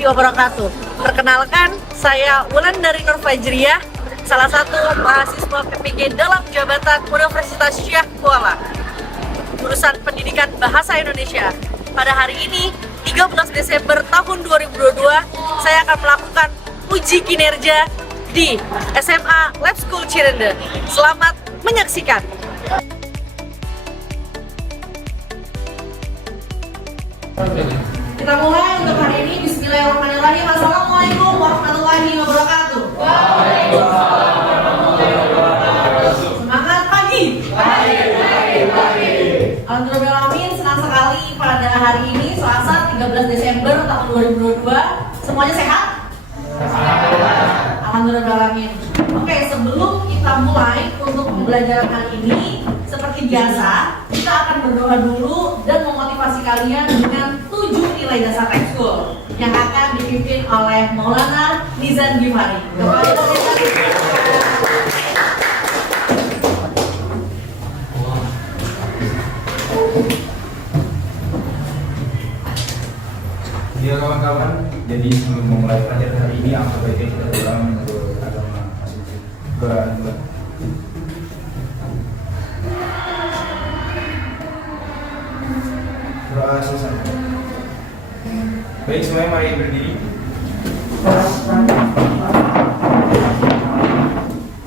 warahmatullahi wabarakatuh. Perkenalkan, saya Wulan dari Nur Fajriyah, salah satu mahasiswa PPG dalam jabatan Universitas Syekh Kuala, jurusan Pendidikan Bahasa Indonesia. Pada hari ini, 13 Desember tahun 2022, saya akan melakukan uji kinerja di SMA Lab School Cirende. Selamat menyaksikan. Kita mulai untuk hari ini. Bismillahirrahmanirrahim. Assalamualaikum warahmatullahi wabarakatuh. Semangat pagi. Alhamdulillah, senang sekali pada hari ini Selasa 13 Desember tahun 2022. Semuanya sehat? Alhamdulillah. Oke, sebelum kita mulai untuk pembelajaran kali ini, seperti biasa, kita akan berdoa dulu dan memotivasi kalian dengan 7 nilai dasar ekskul yang akan dipimpin oleh Maulana Nizan Gifari. Ya kawan-kawan, jadi sebelum memulai pelajaran hari ini, aku baiknya kita berdoa menurut agama masing-masing. Doa selesai. Baik, semuanya mari berdiri.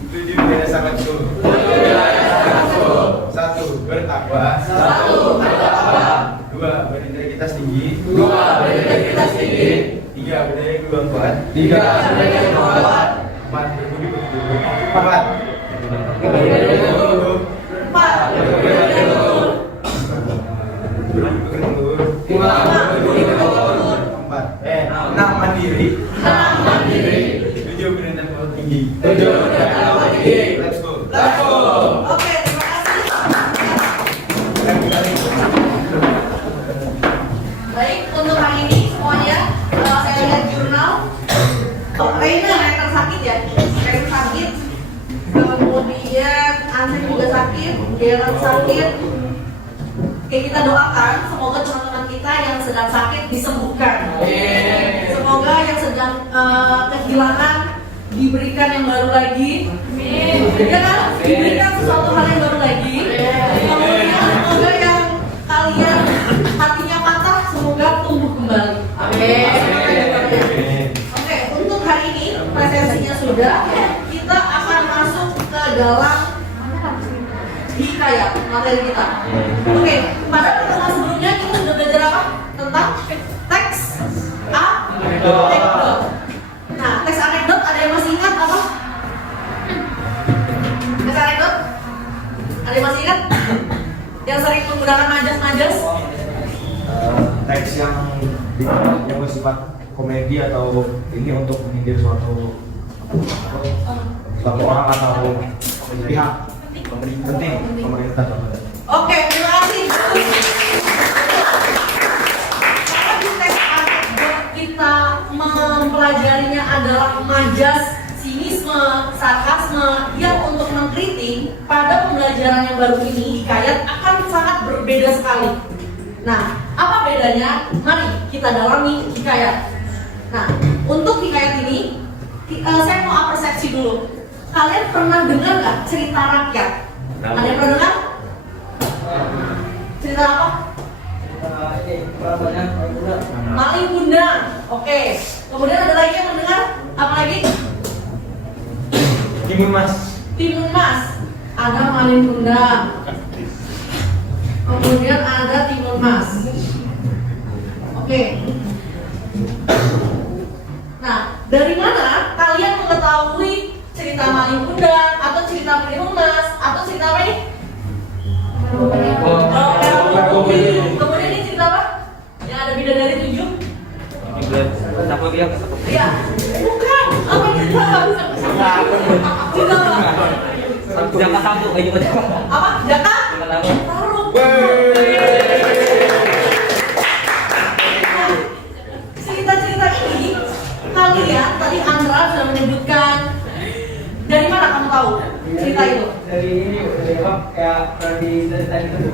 Tujuh nilai dasar ekskul. Satu, bertakwa. Dua, berintegritas tinggi. Tiga, berdaya kedua kuat. Empat, berbudi pekerti. Empat. Enam, mandiri. Tujuh, berintegritas tinggi. Let's go. Oke, terima kasih. Baik, untuk hari ini semuanya, kalau saya lihat jurnal, Reina sakit ya, Reina sakit, kemudian Andri juga sakit, Gerald sakit. Oke, kita doakan semoga teman-teman kita yang sedang sakit disembuhkan. Semoga yang sedang kehilangan diberikan yang baru lagi. Ya kan? Diberikan sesuatu hal yang baru lagi. Kemudian semoga yang kalian hatinya patah semoga tumbuh kembali. Oke, untuk hari ini presentasinya sudah. Kita akan masuk ke dalam hikayat materi kita. Oke, pada pertemuan sebelumnya kita sudah belajar apa? Tentang teks anekdot. Nah, teks anekdot ada yang masih ingat apa? Teks anekdot? Ada yang masih ingat? Yang sering menggunakan majas-majas? Teks yang bersifat komedi atau ini untuk menyindir suatu orang atau pihak penting pemerintah. Oke, terima kasih. Karena di teks anekdot kita mempelajarinya adalah majas, sinisme, sarkasme yang untuk mengkritik, pada pembelajaran yang baru ini hikayat akan sangat berbeda sekali. Nah, apa bedanya? Mari kita dalami hikayat. Nah, untuk hikayat ini, saya mau persepsi dulu. Kalian pernah dengar nggak cerita rakyat? Ada yang pernah dengar? Cerita apa? Maling Kundang. Oke. Kemudian ada lagi yang mendengar? Apa lagi? Timun Mas. Timun Mas. Ada Maling Kundang. Kemudian ada Timun Mas. Oke. Nah, dari mana kalian mengetahui cerita Maling Kundang atau cerita Timun Mas atau cerita apa ini? Kemudian ini cerita apa? Yang ada bidadari 7? Siapa bilang? Iya. Bukan. Apa cerita? Cerita apa? Jaka satu kayak gitu. Apa? Jaka? Taruh. Cerita-cerita ini kalian tadi Andra sudah menyebutkan. Dari mana kamu tahu cerita itu? Dari ini, dari apa? Kayak pernah diceritain itu.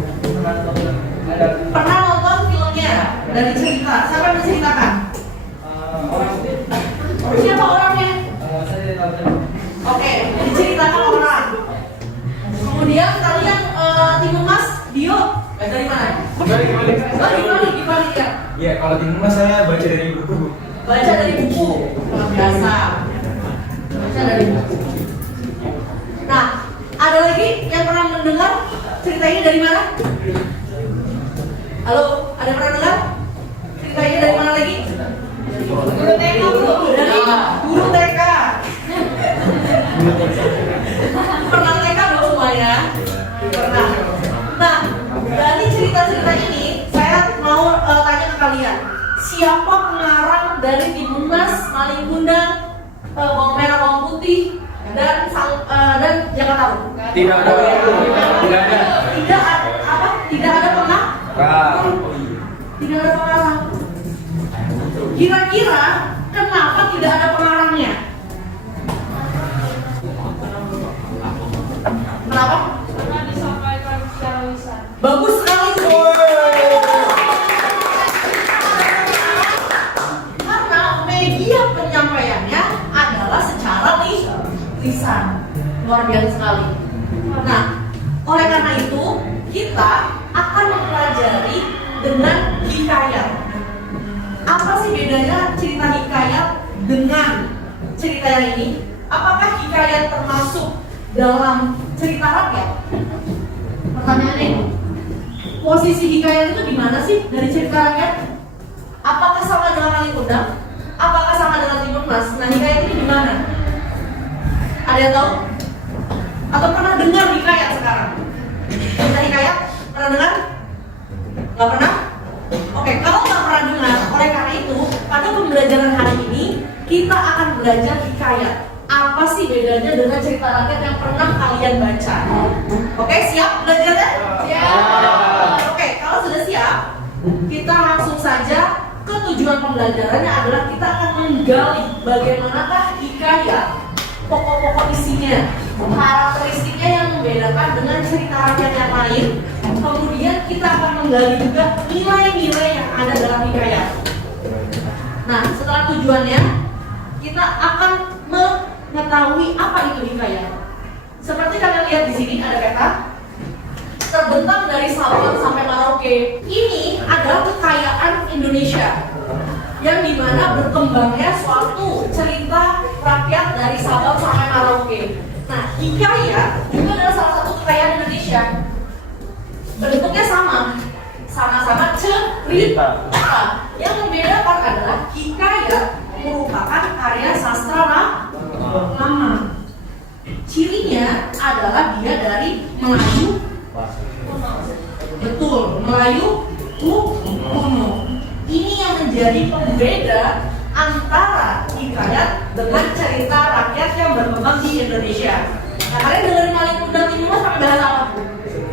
Pernah nonton filmnya dari cerita. Siapa yang menceritakan? Baca dari buku, luar biasa. Baca dari buku. Nah, ada lagi yang pernah mendengar cerita ini dari mana? Halo, ada yang pernah dengar? Cerita ini dari mana lagi? Guru TK, Bu. Dari guru TK. Pernah TK dong semuanya? Pernah. Nah, dari cerita-cerita ini saya mau tanya ke kalian, siapa pengarang dari Timunas, Maling Kundang, Bawang Merah, Bawang Putih, dan Jakarta Tahu? Tidak ada. Tidak ada. Tidak ada apa? Tidak ada pengarang. Tidak ada pengarang. Kira-kira kenapa tidak ada pengarangnya? Kenapa? Karena disampaikan secara lisan. Bagus sekali. Karena media penyampaiannya adalah secara lisan. Luar biasa sekali. Nah, oleh karena itu kita akan mempelajari dengan hikayat. Apa sih bedanya cerita hikayat dengan cerita yang ini? Apakah hikayat termasuk dalam cerita rakyat? Pertanyaannya, posisi hikayat itu di mana sih dari cerita rakyat? Apakah sama dengan Maling Kundang? Apakah sama dengan Timunas? Nah, hikayat ini di mana? Ada yang tahu? Atau pernah dengar hikayat sekarang? Cerita hikayat? Pernah dengar? Gak pernah? Oke, kalau nggak pernah dengar, oleh karena itu pada pembelajaran hari ini kita akan belajar hikayat. Apa sih bedanya dengan cerita rakyat yang pernah kalian baca? Oke, siap belajarnya? Siap. Oke, kalau sudah siap, kita langsung saja ke tujuan pembelajarannya adalah kita akan menggali bagaimanakah hikayat, pokok-pokok isinya, karakteristiknya yang membedakan dengan cerita rakyat yang lain. Kemudian kita akan menggali juga nilai-nilai yang ada dalam hikayat. Nah, setelah tujuannya, kita akan mengetahui apa itu hikayat. Seperti kalian lihat di sini ada peta terbentang dari Sabang sampai Merauke. Ini adalah kekayaan Indonesia yang dimana berkembangnya suatu cerita rakyat dari Sabang sampai Merauke. Nah, hikayat juga adalah salah satu kekayaan Indonesia. Bentuknya sama-sama cerita. Yang membedakan adalah hikayat merupakan karya sastra lama. Cirinya adalah dia dari Melayu. Betul, Melayu kuno. Ini yang menjadi pembeda antara hikayat dengan cerita rakyat yang berkembang di Indonesia. Nah, kalian dengerin Maling Kundang Timunas pakai bahasa apa?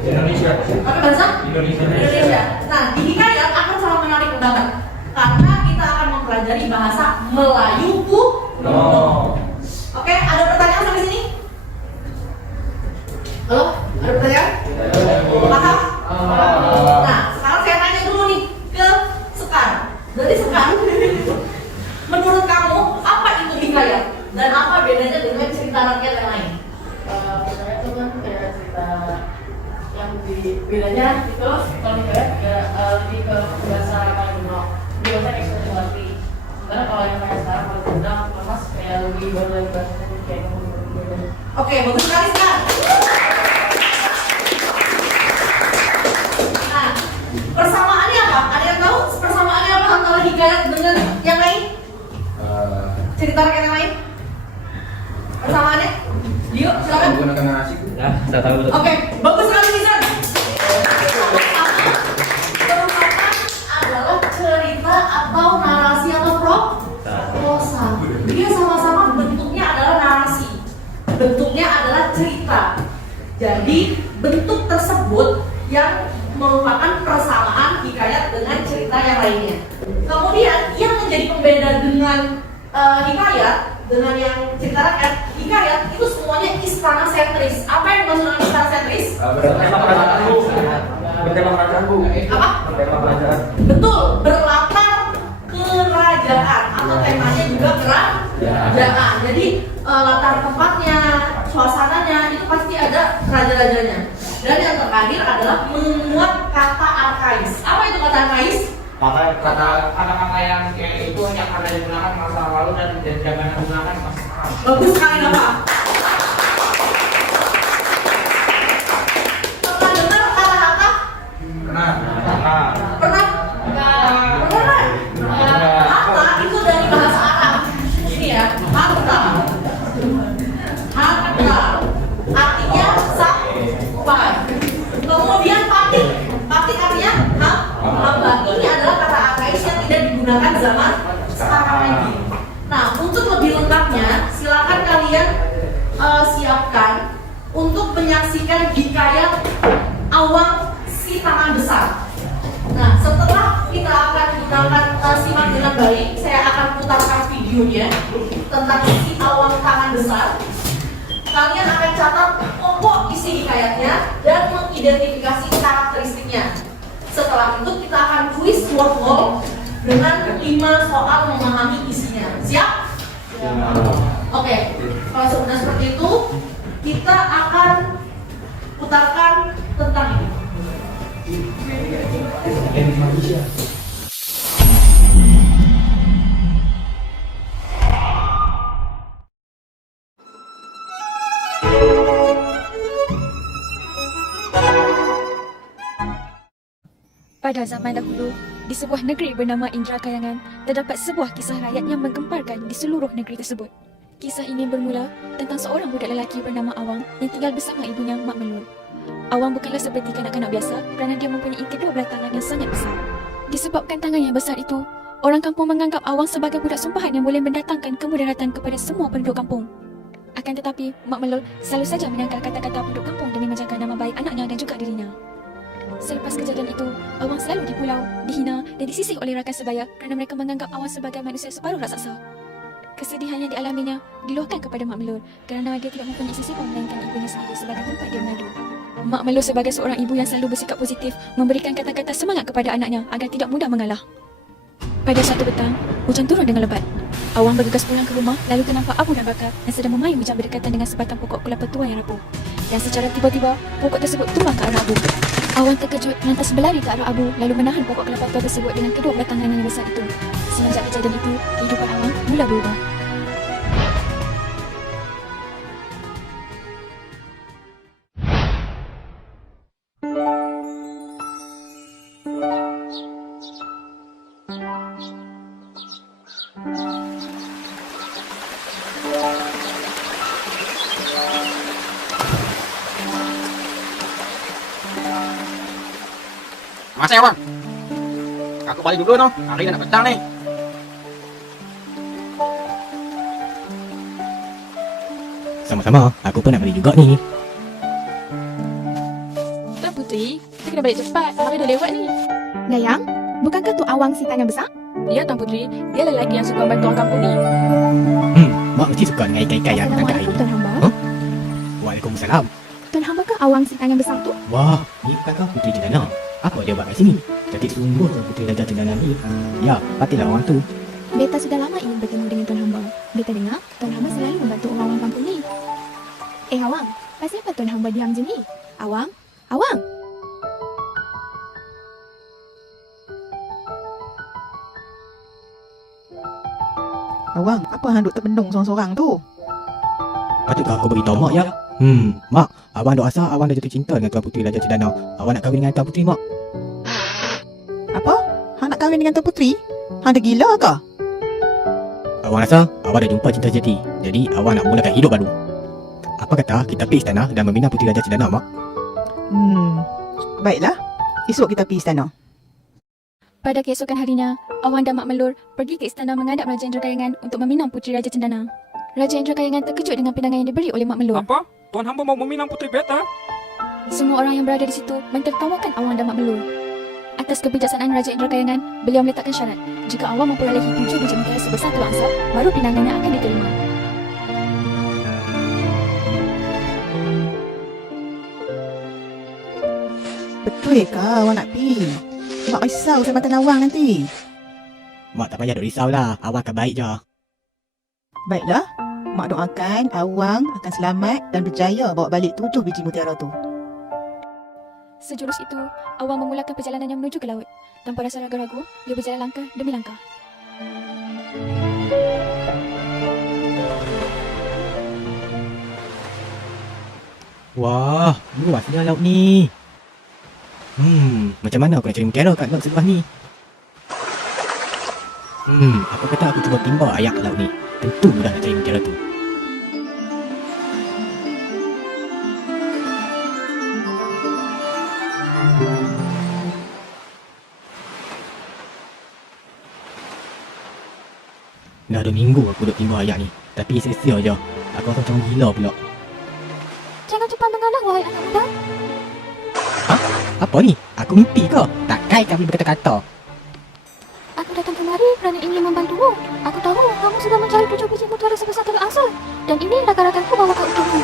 Indonesia. Pakai bahasa? Indonesia. Nah, di hikayat akan sangat menarik banget karena kita akan mempelajari bahasa Melayu kuno. Oke, ada pertanyaan sampai sini? Halo? Ada pertanyaan? Paham? Nah, sekarang saya tanya dulu nih ke Sekar. Dari Sekar, menurut kamu apa itu hikayat dan apa bedanya dengan cerita rakyat yang lain? Saya itu kan kayak cerita yang bedanya itu kalau hikayat lebih ke bahasa Maling Kundang, di bahasa ekspresi. Karena kalau yang kayak sekarang Maling Kundang, Mas kayak lebih baru lagi bahasanya kayak ngomong-ngomong. Oke, bagus sekali Sekar. Nah, persamaannya apa? Ada yang tahu persamaannya apa antara hikayat dengan yang lain? Cerita rakyat yang lain? Persamaannya? Yuk, silakan. Menggunakan narasi. Ya, saya tahu. Oke, bagus sekali Nizar. Merupakan adalah cerita atau narasi atau prosa. Dia sama-sama bentuknya adalah narasi. Bentuknya adalah cerita. Jadi bentuk tersebut yang merupakan persamaan hikayat dengan cerita yang lainnya. Kemudian yang menjadi pembeda dengan hikayat dengan yang cerita rakyat, hikayat itu semuanya istana sentris. Apa yang dimaksud dengan istana sentris? Bertema kerajaan, Bu. Bertema kerajaan, Bu. Apa? Bertema kerajaan. Betul, berlatar kerajaan atau temanya juga kerajaan. Jadi latar tempatnya, suasananya itu pasti ada raja-rajanya. Dan yang terakhir adalah memuat kata arkais. Apa itu kata arkais? Kata-kata yang itu yang ada digunakan masa lalu dan jangan digunakan masa sekarang. Bagus sekali Bapak. Pernah dengar kata-kata? Pernah. Pernah? Pernah? Harta itu dari bahasa Arab. Ini ya, harta. Harta. Artinya sampai. Kemudian patik. Patik artinya hamba. Ini adalah kata arkaik yang tidak digunakan zaman sekarang lagi. Nah, untuk lebih lengkapnya, silakan kalian siapkan untuk menyaksikan hikayat awang si tangan besar. Nah, setelah kita akan simak dengan baik, saya akan putarkan videonya tentang si awang tangan besar. Kalian akan catat pokok isi hikayatnya dan mengidentifikasi karakteristiknya. Setelah itu kita akan kuis word wall dengan 5 soal memahami isinya. Siap? Oke, kalau sudah seperti itu, kita akan putarkan tentang ini. Pada zaman dahulu, di sebuah negeri bernama Indrakayangan, terdapat sebuah kisah rakyat yang menggemparkan di seluruh negeri tersebut. Kisah ini bermula tentang seorang budak lelaki bernama Awang yang tinggal bersama ibunya Mak Melur. Awang bukanlah seperti kanak-kanak biasa kerana dia mempunyai kedua belah tangan yang sangat besar. Disebabkan tangan yang besar itu, orang kampung menganggap Awang sebagai budak sumpahan yang boleh mendatangkan kemudaratan kepada semua penduduk kampung. Akan tetapi, Mak Melur selalu saja menyangkal kata-kata penduduk kampung demi menjaga nama baik anaknya dan juga dirinya. Selepas kejadian itu, Awang selalu dipulau, dihina dan disisih oleh rakan sebaya kerana mereka menganggap Awang sebagai manusia separuh raksasa. Kesedihan yang dialaminya diluahkan kepada Mak Melur kerana dia tidak mempunyai sesiapa melainkan ibunya sendiri sebagai tempat dia mengadu. Mak Melur sebagai seorang ibu yang selalu bersikap positif memberikan kata-kata semangat kepada anaknya agar tidak mudah mengalah. Pada satu petang, hujan turun dengan lebat. Awang bergegas pulang ke rumah lalu ternampak Abu dan Bakar yang sedang memayung bijak berdekatan dengan sebatang pokok kelapa tua yang rapuh. Dan secara tiba-tiba, pokok tersebut tumbang ke arah Abu. Awang terkejut lantas berlari ke arah Abu lalu menahan pokok kelapa tua tersebut dengan kedua belah tangannya yang besar itu. Semenjak kejadian itu, kehidupan Awang mula berubah. Masa ya, Bang? Aku balik dulu no. Hari nak petang nih. Sama-sama, aku pun nak balik juga ni. Tuan Putri, kita kena balik cepat. Hari dah lewat ni. Dayang, bukankah tu Awang si tangan besar? Ya, Tuan Putri. Dia lelaki yang suka bantu orang kampung ni. Mak mesti suka dengan ikan-ikan yang aku tangkap hari Assalamualaikum, ni. Tuan Hamba. Huh? Waalaikumsalam. Tuan Hamba ke Awang si tangan besar tu? Wah, ni kakak Puteri Cendana. Apa dia buat kat sini? Cantik sungguh Tuan Puteri Raja Cendana ni. Ya, patilah orang tu. Beta sudah lama ingin bertemu dengan Tuan Hamba. Beta dengar Tuan Hamba selalu membantu orang-orang kampung ni. Awang, pasal apa Tuan Hamba diam je ni? Awang? Awang? Awang, apa hang duk terbenung sorang-sorang tu? Patutkah aku beritahu mak ya? Mak, abang duk rasa abang dah jatuh cinta dengan Tuan Puteri Raja Cendana. Abang nak kahwin dengan Tuan Puteri, mak. Apa? Hang nak kahwin dengan Tuan Puteri? Hang dah gila ke? Abang rasa abang dah jumpa cinta sejati. Jadi abang nak mulakan hidup baru. Apa kata kita pergi istana dan membina Puteri Raja Cendana, mak? Baiklah. Esok kita pergi istana. Pada keesokan harinya, Awang dan Mak Melur pergi ke istana menghadap Raja Indrakayangan untuk meminang Puteri Raja Cendana. Raja Indrakayangan terkejut dengan pinangan yang diberi oleh Mak Melur. Apa? Tuan hamba mau meminang puteri beta? Semua orang yang berada di situ mentertawakan Awang dan Mak Melur. Atas kebijaksanaan Raja Indrakayangan, beliau meletakkan syarat. Jika Awang memperolehi 7 biji mutiara sebesar tulang angsa, baru pinangannya akan diterima. Betul ke awang nak pergi? Mak risau sama Tuan Awang nanti. Mak tak payah duk risau lah. Abang akan baik je. Baiklah. Mak doakan Awang akan selamat dan berjaya bawa balik 7 biji mutiara tu. Sejurus itu, Awang memulakan perjalanannya menuju ke laut. Tanpa rasa ragu-ragu, dia berjalan langkah demi langkah. Wah, luasnya laut ni. Macam mana aku nak cari mutiara kat laut sebelah ni? Apa kata aku cuba timba ayak laut ni? Tentu mudah nak cari mutiara tu. Dah 2 minggu aku duduk timba ayak ni. Tapi sia-sia je. Aku rasa macam gila pula. Jangan cepat mengalah, wahai anak muda. Apa ni? Aku mimpi ke? Takkan kau boleh berkata-kata. Aku datang kemari kerana ingin membantumu. Aku tahu kamu sudah mencari 7 biji mutiara sebesar telur angsa. Dan ini rakan-rakanku bawa ke untukmu.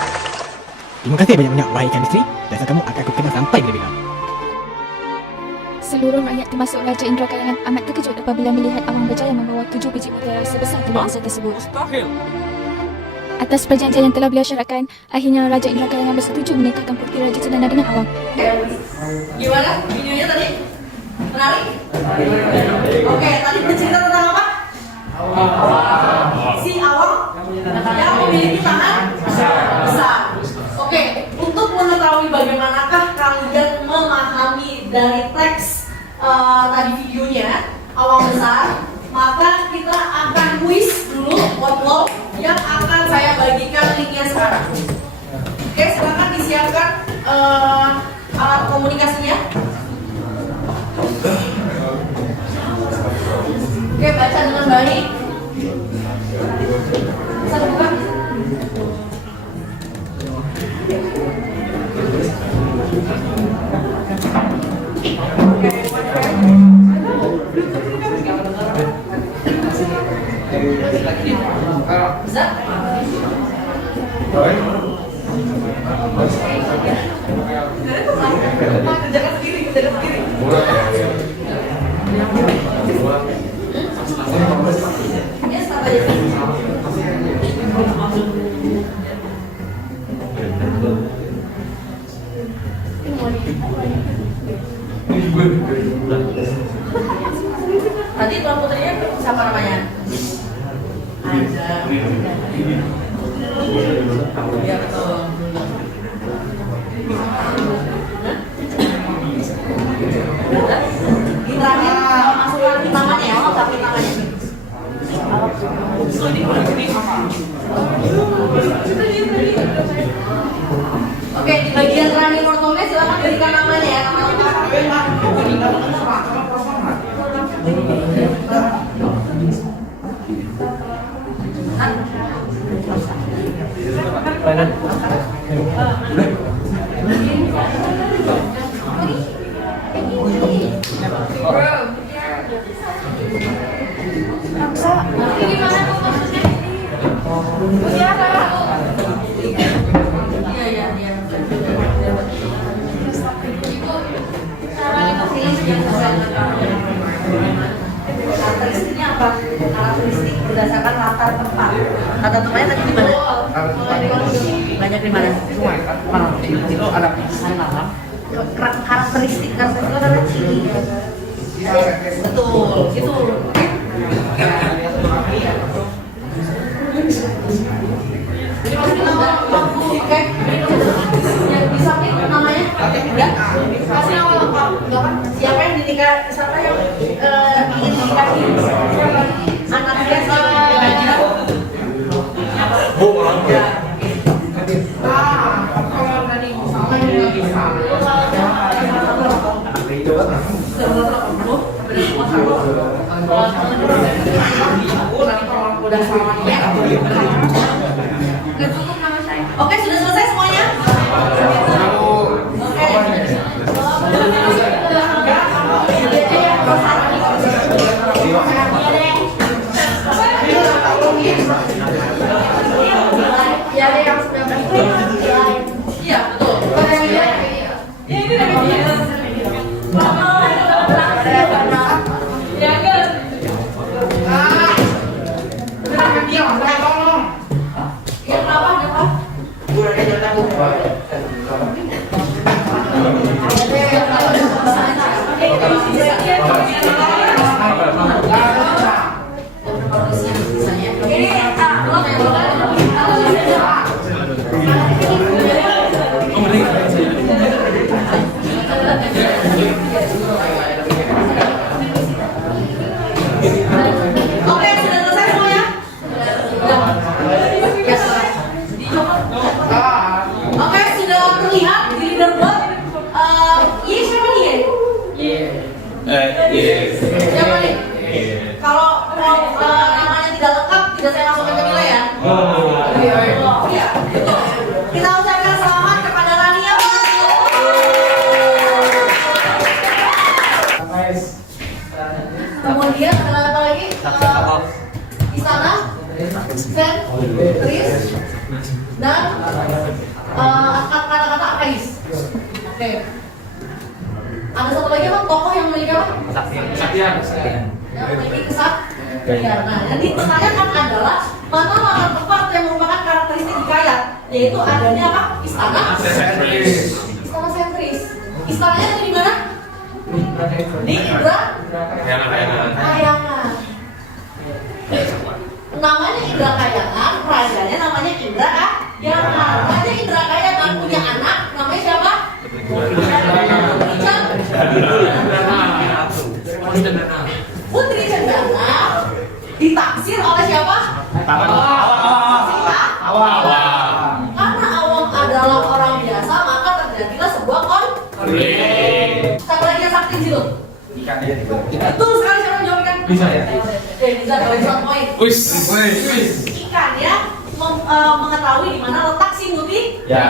Terima kasih banyak-banyak wahai ikan misteri. Dasar kamu akan aku kenal sampai bila-bila. Seluruh rakyat termasuk Raja Indra Kayangan amat terkejut apabila melihat Awang berjaya membawa 7 biji mutiara sebesar telur angsa tersebut. Atas perjanjian yang telah beliau syaratkan, akhirnya Raja Indra Kayangan bersetuju menikahkan puteri Raja Cendana dengan Awang. Gimana videonya tadi? Menarik? Oke, tadi bercerita tentang apa? Si Awang yang memiliki tangan besar. Oke, untuk mengetahui bagaimanakah kalian memahami dari teks tadi videonya Awang besar, maka kita akan kuis dulu outlaw yang akan saya bagikan linknya sekarang. Oke, silakan disiapkan alat komunikasinya. Oke, baca dengan baik. Bisa buka? Bisa? Kerjakan sendiri, kerjakan sendiri. Ya, start aja. Tadi tuan putrinya siapa namanya? Ada. Iya betul. Terakhir masukkan namanya ya, tapi namanya. Oke, di bagian terakhir ortolnya silakan berikan namanya ya, nama karakteristiknya apa? Karakteristik berdasarkan latar tempat. Latar tempatnya tadi di mana? Banyak di mana? Itu ada malam. Karakteristik itu adalah ciri. Betul, gitu. Jadi maksudnya waktu kayak yang di samping namanya udah kasih nama lengkap. Siapa yang dinikah, siapa yang ingin dinikahi anaknya sama Raja? Kalau tadi sama juga bisa. Oke, sudah selesai semuanya? Iya, betul. Ya, ini dari dia. Oke, Oke, sudah selesai semuanya? Oke, sudah terlihat di leaderboard. Ye siapa nih? Siapa nih? Kalau namanya tidak lengkap, tidak saya masukkan ke nilai ya. Iya. Kita ucapkan selamat kepada Rania. Kemudian ada apa lagi? Istana, Sen, Tris, dan kata-kata Akais. Oke. Ada satu lagi apa? Tokoh yang memiliki apa? Kesaktian. Yang memiliki kesaktian. Nah, yang dipertanyakan adalah mana latar tempat yang merupakan karakteristik hikayat, yaitu adanya apa? Istana. Istana sentris. Istananya ada di mana? Di Indra Kayangan. Namanya Indra Kayangan, rajanya namanya Indra Kayangan. Raja Indra Kayangan punya anak, namanya siapa? Putri Cendana ditaksir oleh siapa? Karena Awang adalah orang biasa, maka terjadilah sebuah konflik. Siapa lagi yang sakti di situ? Betul sekali, siapa yang jawab ikan? Bisa ya? Oke, bisa dapat 1 poin. Ikan ya mengetahui di mana letak si Muti. Ya.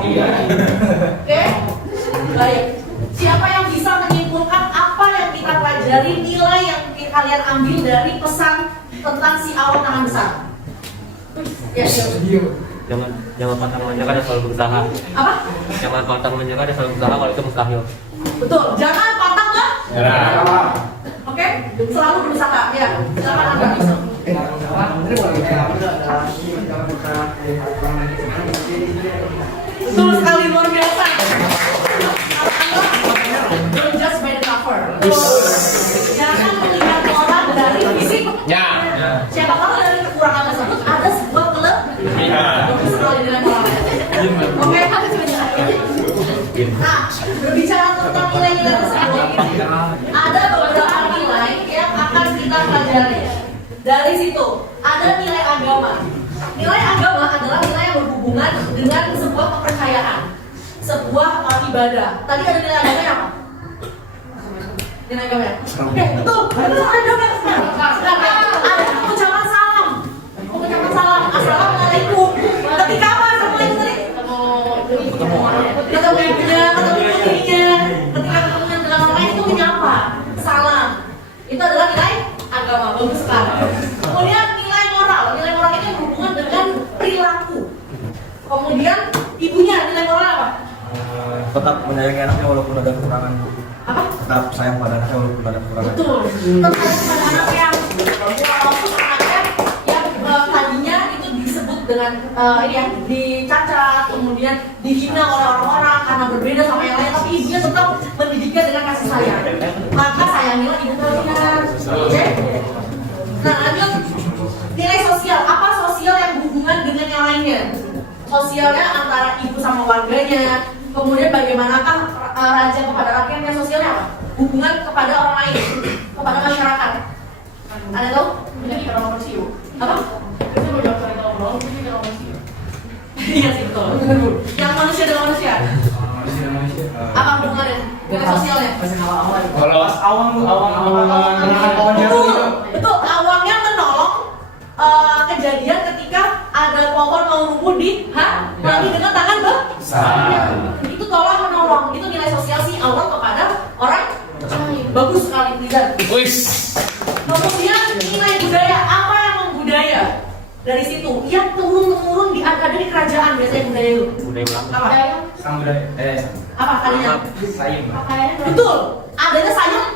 Oke, baik. Siapa yang bisa menyimpulkan apa yang kita pelajari, nilai yang kalian ambil dari pesan tentang si Awang tangan besar? Ya, Jangan pantang menyerah dan selalu berusaha. apa? Jangan pantang menyerah dan selalu berusaha kalau itu mustahil. Betul, jangan pantang Oke, selalu berusaha. Ya, silakan Anda. Betul sekali, luar biasa. Don't judge by the cover. Jangan melihat orang dari fisik. Siapa tahu dari kekurangan tersebut ada sebuah kelebihan. Bagus sekali dengan orangnya. Oke, nah, berbicara tentang nilai-nilai tersebut, ada beberapa nilai yang akan kita pelajari. Dari situ ada nilai agama. Nilai agama adalah nilai yang berhubungan dengan sebuah kepercayaan, sebuah ibadah. Tadi ada nilai agama apa? Nilai agama. Oke, betul. Betul ada. Ada pengucapan salam. Pengucapan salam. Assalamualaikum. Ketika apa? Assalamualaikum tadi? Ketemu ibunya, ketemu istrinya. Ketika ketemu dengan orang lain itu menyapa. Salam. Itu adalah nilai agama. Bagus sekali. Kemudian nilai moral. Nilai moral itu berhubungan dengan perilaku. Kemudian ibunya nilai moral apa? Tetap menyayangi anaknya walaupun ada kekurangan. Apa? Tetap sayang pada anaknya walaupun ada kekurangan. Betul. Terkait pada anak yang walaupun anaknya yang tadinya itu disebut dengan ini ya dicacat, kemudian dihina oleh orang-orang karena berbeda sama yang lain, tapi ibunya tetap mendidiknya dengan kasih sayang. Maka sayangilah ibu kalian. Oke? Nah, lanjut nilai sosial. Apa sosial yang hubungan dengan yang lainnya? Sosialnya antara ibu sama warganya. Kemudian bagaimanakah raja kepada rakyatnya, sosialnya apa? Hubungan kepada orang lain, kepada masyarakat. Ada tahu? Jadi kalau manusia. Apa? Kita mau jawab soal kalau jadi kalau manusia. Iya sih betul. Yang manusia dengan manusia. Apa hubungannya? Nilai sosialnya? Kalau awang Betul. Awangnya menolong kejadian ketika ada pohon mau rubuh di lagi dengan tangan itu tolong menolong. Itu nilai sosial si awang kepada orang lain. Bagus sekali, Liza. Kemudian nilai budaya. Apa yang membudaya? Dari situ yang turun-temurun ada di kerajaan biasanya budaya itu. Budaya Belanda. Apa? Sang budaya. Apa kalinya? Sayang. Betul. Adanya sayang.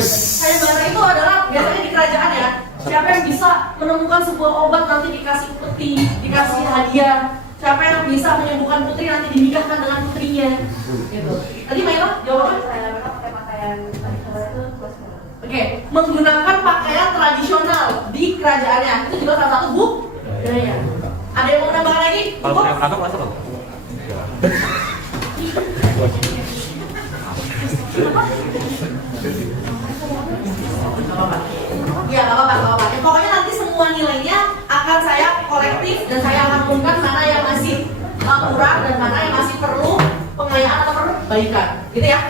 Sayang bara itu adalah biasanya di kerajaan ya. Siapa yang bisa menemukan sebuah obat nanti dikasih peti, dikasih hadiah. Siapa yang bisa menyembuhkan putri nanti dinikahkan dengan putrinya. Gitu. Tadi Maila jawabannya saya pakai pakaian tradisional itu kelas berapa? Oke, menggunakan pakaian tradisional di kerajaannya itu juga salah satu budaya. Ada yang mau menambahkan lagi? Kalau Cukup? yang kakak kelas apa? Ya, nggak apa-apa. Ya, pokoknya nanti semua nilainya akan saya kolektif dan saya akan umumkan mana yang masih kurang dan mana yang masih perlu pengayaan atau perbaikan, gitu ya?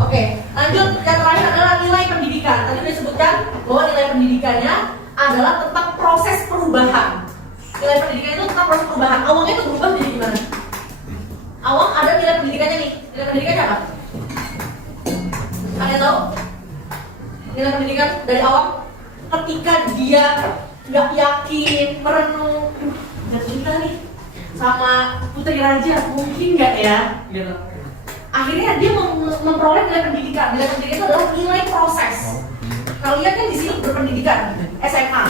Oke, lanjut. Yang terakhir adalah nilai pendidikan. Tadi sudah disebutkan bahwa nilai pendidikannya adalah tentang proses perubahan. Nilai pendidikan itu tentang proses perubahan. Awalnya itu berubah jadi gimana? Awal ada nilai pendidikannya nih. Nilai pendidikannya apa? Ada yang tahu? Nilai pendidikan dari awal ketika dia nggak yakin, merenung, nggak cinta nih sama putri raja, mungkin nggak ya? Gitu. Akhirnya dia memperoleh nilai pendidikan. Nilai pendidikan itu adalah nilai proses. Kalian kan di sini berpendidikan SMA.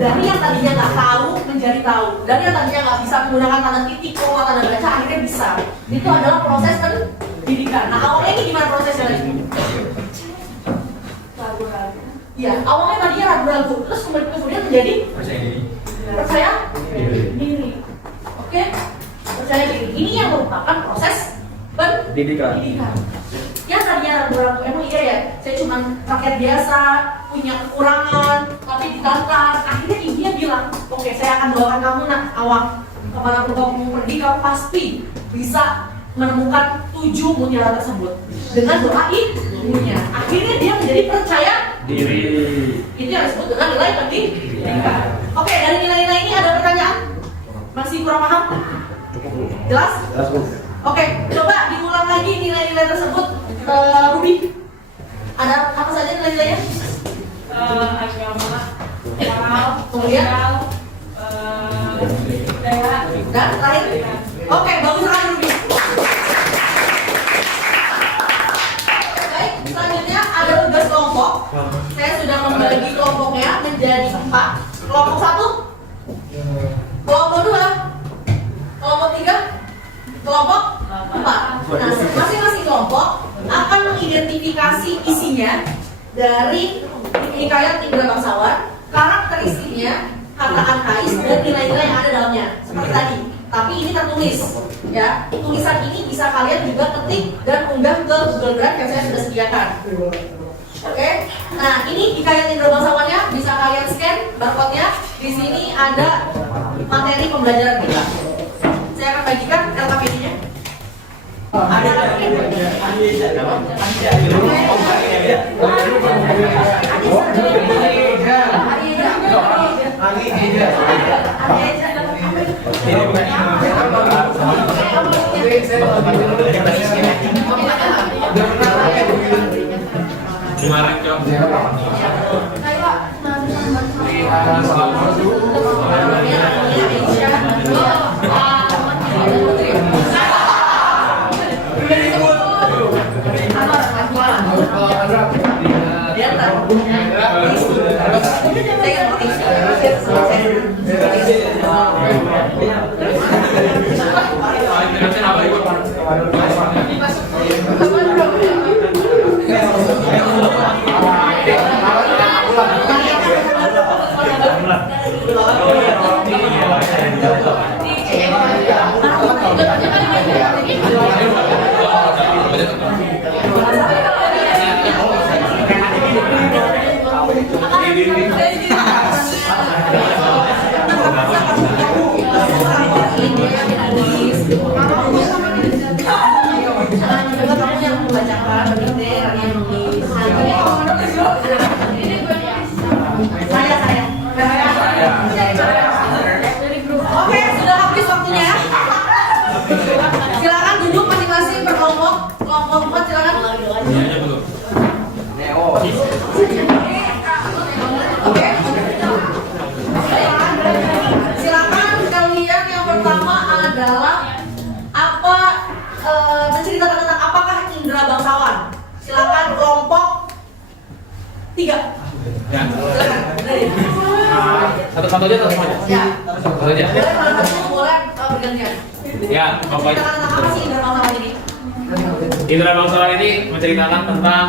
Dari yang tadinya nggak tahu menjadi tahu. Dari yang tadinya nggak bisa menggunakan tanda titik, koma, tanda baca, akhirnya bisa. Itu adalah proses pendidikan. Nah, awalnya ini gimana prosesnya lagi? Ragu-ragu. Iya, awalnya tadinya ragu-ragu, terus kemudian menjadi percaya diri. Oke, percaya diri. Ini yang merupakan proses pendidikan. Yang tadinya ragu-ragu, emang iya ya, saya cuma rakyat biasa, punya kekurangan, tapi ditantang. Akhirnya ibunya bilang, oke, saya akan doakan kamu nak Awang. Kemanapun kamu pergi, kamu pasti bisa menemukan 7 mutiara tersebut dengan doa ibunya. Akhirnya dia menjadi percaya diri. Itu yang disebut dengan nilai pendidikan. Oke, dari nilai-nilai ini ada pertanyaan? Masih kurang paham? Jelas? Jelas, Bu. Oke, coba diulang lagi nilai-nilai tersebut. Ruby, ada apa saja nilai-nilainya? Agama, moral, Kemudian? budaya, Dan terakhir? Oke, bagus sekali Ruby. Baik, selanjutnya ada tugas kelompok. Saya sudah membagi kelompoknya menjadi 4. Kelompok 1, kelompok 2, kelompok 3, kelompok 4. Nah, masing-masing kelompok akan mengidentifikasi isinya dari hikayat Indra Bangsawan, karakteristiknya, kata Antais, dan nilai-nilai yang ada dalamnya. Seperti tadi. Tapi ini tertulis, ya. Tulisan ini bisa kalian juga ketik dan unggah ke Google Drive yang saya sudah sediakan. Oke. Nah, ini hikayat Indra Bangsawannya bisa kalian scan barcode-nya. Di sini ada materi pembelajaran kita. Saya akan bagikan LKPD-nya. Ada Oke, sudah habis waktunya. Silakan duduk masing-masing berkelompok. Kelompok 4 silakan. Oke. Silakan kalian yang pertama adalah apa menceritakan tentang apakah Indra Bangsawan. Silakan kelompok 3. Satu-satu aja atau semuanya? Ya. Satu aja. Boleh salah satu boleh bergantian. Ya, Ceritakan tentang apa sih Indra Bangsawan ini? Indra bangsawan ini menceritakan tentang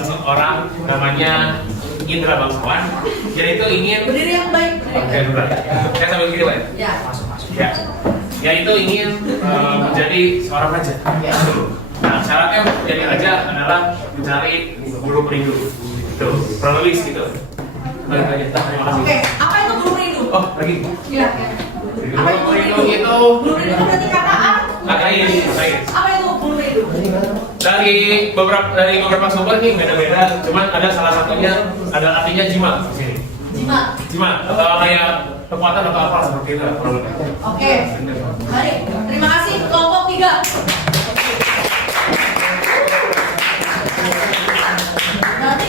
seseorang namanya Indra bangsawan, yaitu ingin Berdiri yang baik. Oke, benar. Saya sambil gini, Pak. Ya. Ya. Yaitu ingin menjadi seorang raja. Nah, syaratnya untuk menjadi raja adalah mencari guru perindu. Itu, kronologis gitu. Balik aja. Terima kasih. Oke, apa itu guru rindu? Oh, lagi. Iya. Apa Guru itu perindu itu Guru rindu itu berarti kata A. AKI. Apa itu guru rindu? Dari beberapa sumber nih beda-beda, cuman ada salah satunya ada artinya jimat di sini. Jimat atau kayak kekuatan atau apa seperti itu kurang lebih. Oke. Baik. Terima kasih kelompok 3. Berarti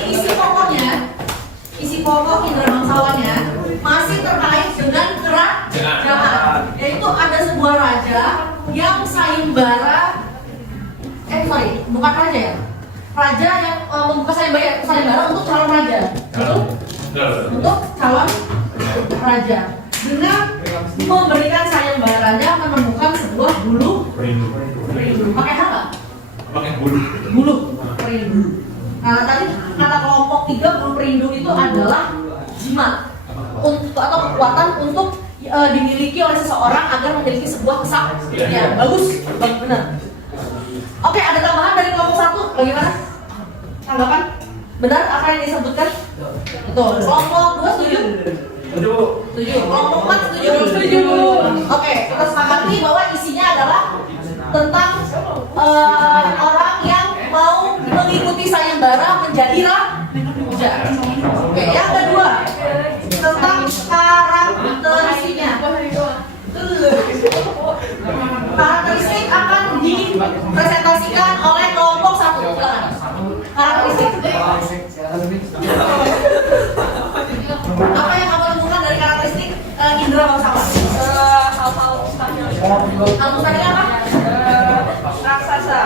isi pokok indra bangsawannya masih terkait dengan kerajaan. Yaitu ada sebuah raja yang sayembara bukan raja ya? Raja yang membuka sayembara untuk calon raja. Betul? Untuk calon raja. Dengan memberikan sayembaranya menemukan sebuah bulu perindu. Pakai hak nggak? Pakai bulu. Bulu perindu. Nah tadi kata kelompok 3 bulu perindu itu adalah jimat atau kekuatan untuk dimiliki oleh seseorang agar memiliki sebuah kesaktian. Bagus, benar. Oke, ada tambahan dari kelompok 1. Bagaimana? Tanggapan? Benar apa yang disebutkan? Betul. Kelompok 2 setuju? Setuju. Kelompok 4 setuju? Oke, kita sepakati bahwa isinya adalah tentang orang yang mau mengikuti sayembara menjadi raja. Oke, yang kedua tentang karakteristiknya. Karakteristik akan dipresentasikan oleh kelompok 1. Silakan. Karakteristik. Apa yang kamu temukan dari karakteristik indra bangsawan? Hal-hal mustahil. Hal mustahil apa? Raksasa.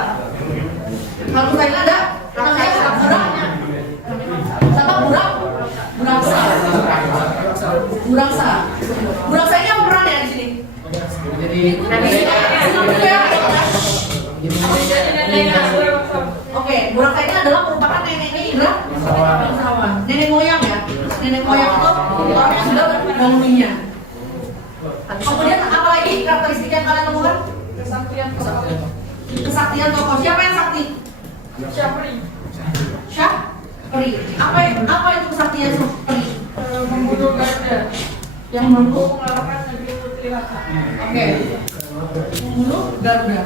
Hal mustahil ada? Namanya burak. Siapa burak? Buraksa. Buraksa ini apa perannya di sini? Oke, buraksa ini adalah merupakan neneknya indra bangsawan. Nenek moyang ya. Nenek moyang itu orang yang sudah mendahulunya. Kemudian apa lagi karakteristik yang kalian temukan? Kesaktian tokoh. Siapa yang sakti? Syapri. Apa itu kesaktian Syapri? Membunuh Garuda. Yang mampu Mengalahkan negeri Putri Raka. Oke. Membunuh Garuda.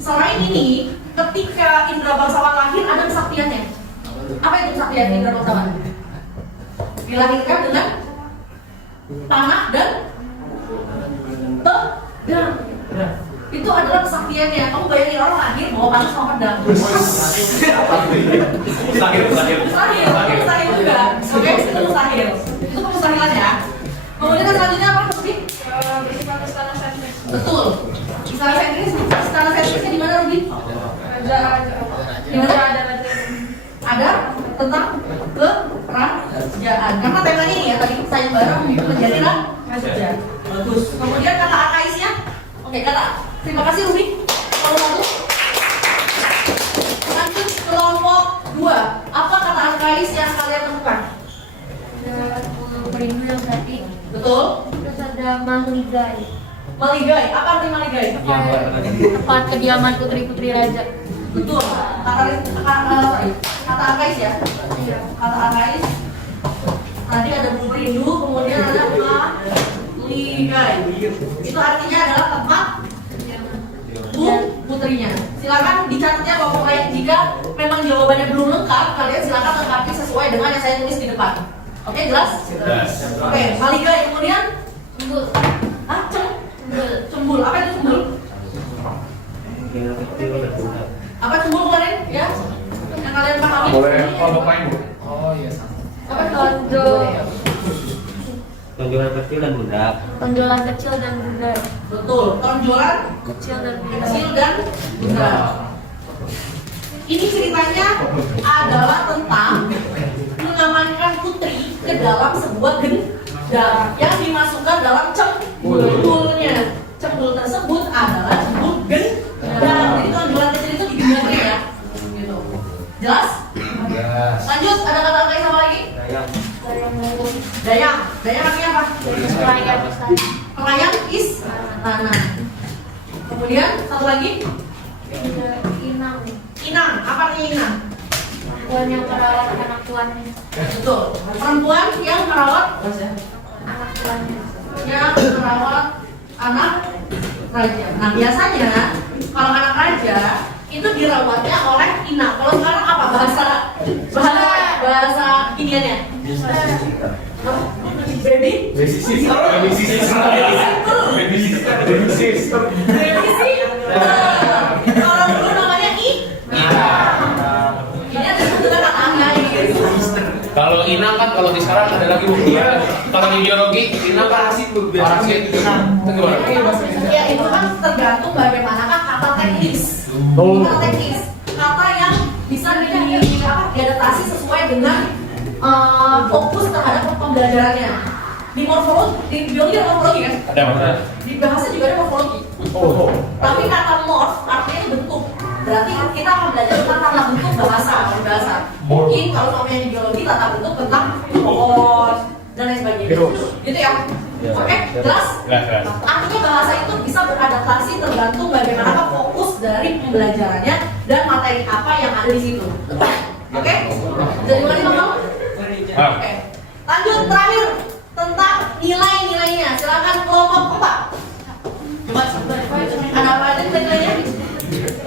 Selain ini, ketika indra bangsawan lahir ada kesaktiannya. Apa itu kesaktian indra bangsawan? Dilahirkan dengan tanah dan pedang. Itu adalah kesaktiannya. Kamu bayangin orang lahir bawa panas sama pedang. Mustahil juga. Oke, itu mustahil. Itu kemustahilan ya. Kemudian yang selanjutnya apa? Bersifat istana sentris. Betul. Istana sentrisnya di mana, Ruby? Di mana ada raja? Ada tentang kerajaan. Karena temanya ini ya tadi sayembara menjadi raja. Bagus. Kemudian kata arkaisnya. Oke, terima kasih Ruby. Kelompok 1. Lanjut kelompok 2. Apa kata arkais yang kalian temukan? Ada perindu yang berarti. Betul. Terus ada maligai. Maligai. Apa arti maligai? Tempat kediaman putri-putri raja. Betul. Kata arkais ya. Kata arkais. Tadi ada bulu perindu, kemudian ada maligai. Itu artinya adalah tempat putrinya. Silakan dicatatnya kelompok lain jika memang jawabannya belum lengkap, kalian silakan lengkapi sesuai dengan yang saya tulis di depan. Oke, jelas? Oke, maligai. Kemudian cembul. Cembul. Apa itu cembul? Apa cembul kemarin? Ya? Yang kalian pahami? Boleh kelompok lain, Bu? Apa tonjol? Tonjolan kecil dan budak. Tonjolan kecil dan budak. Betul, tonjolan Kecil dan budak. kecil dan budak. Ini ceritanya adalah tentang mengamankan putri ke dalam sebuah gendang yang dimasukkan dalam cembulnya. Cembul tersebut adalah cembul gendang. Jadi tonjolan kecil itu Dayang artinya apa? Pelayan istana. Kemudian satu lagi. Inang, apa artinya inang? Tuan yang merawat anak tuannya. Betul. Perempuan yang merawat Anak tuannya. yang merawat anak raja. Nah biasanya kalau anak raja itu dirawatnya oleh inang. Kalau sekarang apa bahasa kiniannya? Baby? Kalau dulu namanya ini ada sebutan kata gitu. Kalau inang kan kalau di sekarang ada lagi buku. Kalau di biologi inang parasit bu. Parasit. Itu gimana? Ya itu kan tergantung bagaimanakah kata teknis. Kata teknis, kata yang bisa diadaptasi sesuai dengan fokus terhadap pembelajarannya. Di morfologi, di biologi ada morfologi kan? Ada. Di bahasa juga ada morfologi. Tapi kata morf artinya bentuk. Berarti kita akan belajar tentang tata bentuk bahasa. Mungkin kalau namanya di biologi tata bentuk tentang pohon dan lain sebagainya. Gitu ya? Oke, jelas? Artinya bahasa itu bisa beradaptasi tergantung bagaimana fokus dari pembelajarannya dan materi apa yang ada di situ. Oke? Jadi mari ngomong. Oke. Lanjut terakhir tentang nilai-nilainya. Silakan kelompok 4. Coba ada apa aja nilai-nilainya?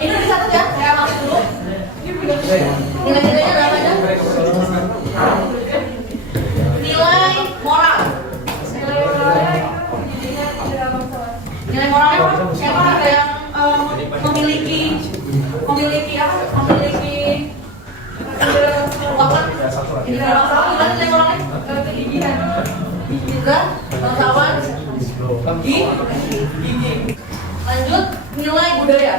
Ini dicatat ya, saya ambil dulu. Nilai-nilainya ada apa aja? Nilai moral. Nilai moralnya apa? Siapa ada yang memiliki apa? Memiliki ini gimana nilai moralnya? Juga bangsawan, gigi. Lanjut nilai budaya.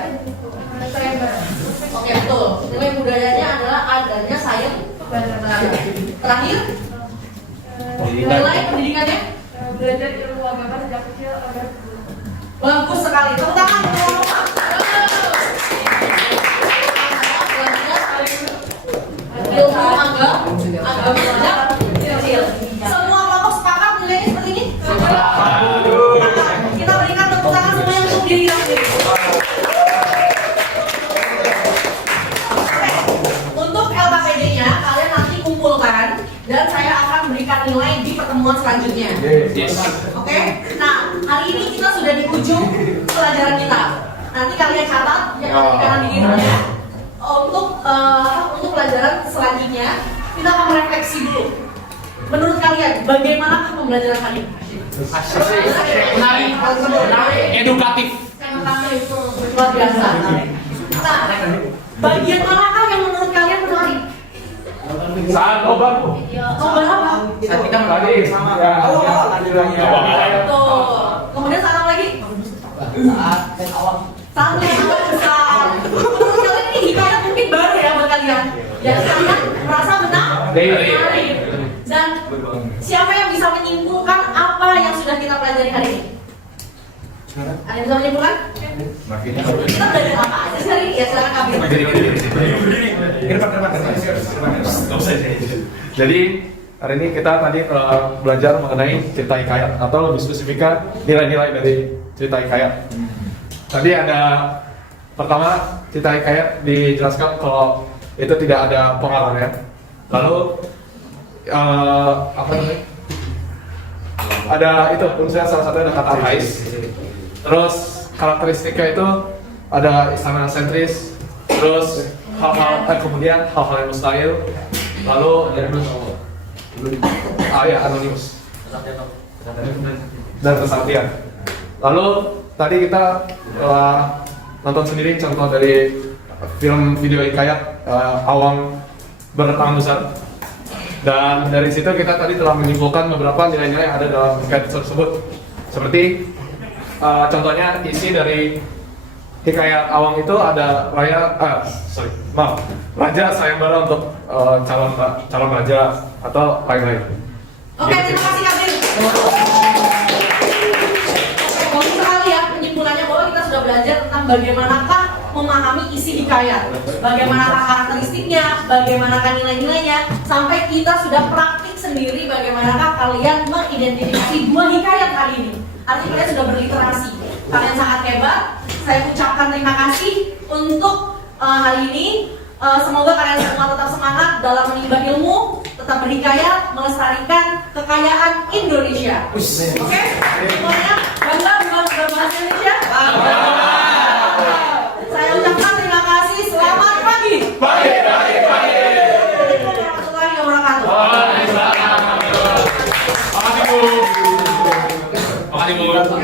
Oke betul. Nilai budayanya adalah adanya sayang. Terakhir nilai pendidikannya. Belajar ilmu agama sejak kecil agar Bagus sekali. Tepuk tangan. Ilmu agama sejak kecil. Semua kelompok sepakat nilainya seperti ini? Kita berikan tepuk tangan semuanya untuk diri sendiri. Untuk LKPD-nya kalian nanti kumpulkan dan saya akan berikan nilai di pertemuan selanjutnya. Oke? Nah, hari ini kita sudah di ujung pelajaran kita. Nanti kalian catat yang di kanan di kirinya. Untuk pelajaran selanjutnya kita akan merefleksi dulu. Menurut kalian bagaimana pembelajaran hari ini? Menarik, edukatif. Luar biasa. Nah, bagian manakah yang menurut kalian menarik? Saat obat. Obat apa? Saat kita tadi sama Betul. Kemudian saat apa lagi? Saat yang besar. Menurut kalian ini hikayat mungkin baru ya buat kalian. Dan kalian merasa benar? Menarik. Dan siapa yang bisa menyimpulkan apa yang sudah kita pelajari hari ini? Ada yang bisa menyimpulkan? Kita belajar apa aja sih hari ini? Ya silakan Kabir. Jadi hari ini kita tadi belajar mengenai cerita hikayat atau lebih spesifiknya nilai-nilai dari cerita hikayat. Tadi ada pertama cerita hikayat dijelaskan kalau itu tidak ada pengarangnya. Lalu apa namanya? Ada itu misalnya salah satunya ada kata archais. Terus karakteristiknya itu ada istana sentris. Terus kemudian hal-hal yang mustahil. Lalu anonimus dan kesaktian. Lalu tadi kita nonton sendiri contoh dari film video hikayat Awang Bertangan Besar. Dan dari situ kita tadi telah menyimpulkan beberapa nilai-nilai yang ada dalam hikayat tersebut. Seperti contohnya isi dari hikayat Awang itu ada raja sayembara untuk calon raja atau lain-lain. Oke, terima kasih Kabir. Bagus sekali ya penyimpulannya bahwa kita sudah belajar tentang bagaimanakah memahami isi hikayat, bagaimanakah karakteristiknya, bagaimanakah nilai-nilainya, sampai kita sudah praktik sendiri bagaimanakah kalian mengidentifikasi dua hikayat hari ini. Artinya kalian sudah berliterasi. Kalian sangat hebat. Saya ucapkan terima kasih untuk hari ini. Semoga kalian semua tetap semangat dalam menimba ilmu, tetap berhikayat, melestarikan kekayaan Indonesia. Oke? Semuanya bangga bahasa Indonesia? Saya ucapkan terima kasih. Selamat pagi. Assalamualaikum warahmatullahi wabarakatuh. Makasih Bu.